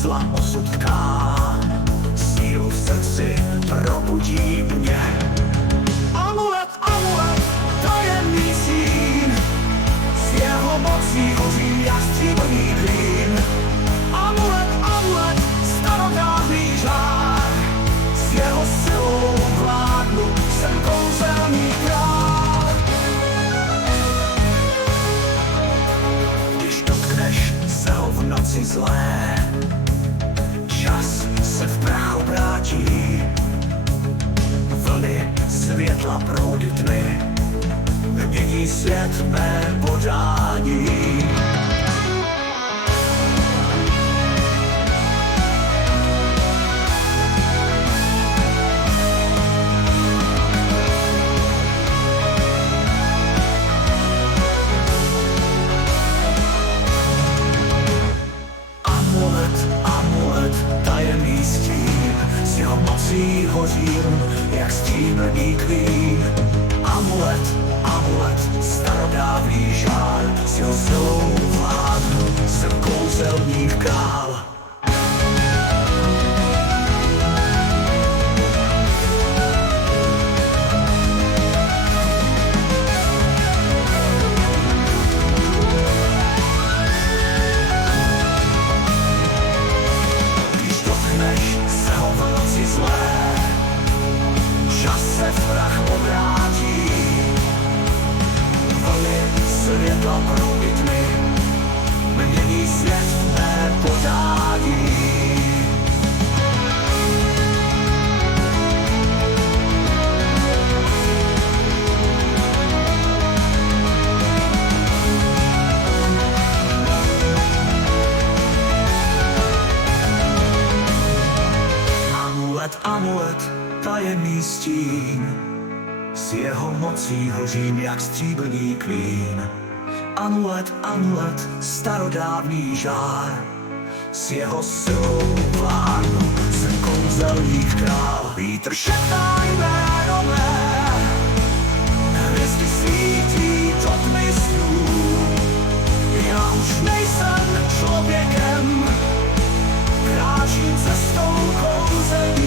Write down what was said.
kouzla osud tká, sílu v srdci probudí mě. Amulet, amulet, tajemný sín, s jeho mocí hoří jak stříbrný klín. Amulet, amulet, starodávný žár, s jeho silou vládnu, jsem kouzelný král. Když dotkneš se ho v noci zlé, čas se v prach obrátí. Vlny světla, proudy tmy, mění svět mé podání. Tajemný stín, s jeho mocí hořím, jak stříbrný klín. Amulet, amulet, starodávný žár, s jeho silou vládnu, jsem kouzelný král. Čas se v prach obrátí, vlny světla, proudy tmy, mění svět v mé podání. Amulet, amulet, tajemný stín, s jeho mocí hořím jak stříbrný klín. Amulet, amulet, starodávný žár, s jeho silou vládnu, jsem kouzelný král. Vítr šeptá jméno mé, hvězdy svítí do tmy snů. Já už nejsem člověkem, kráčím cestou kouzelný.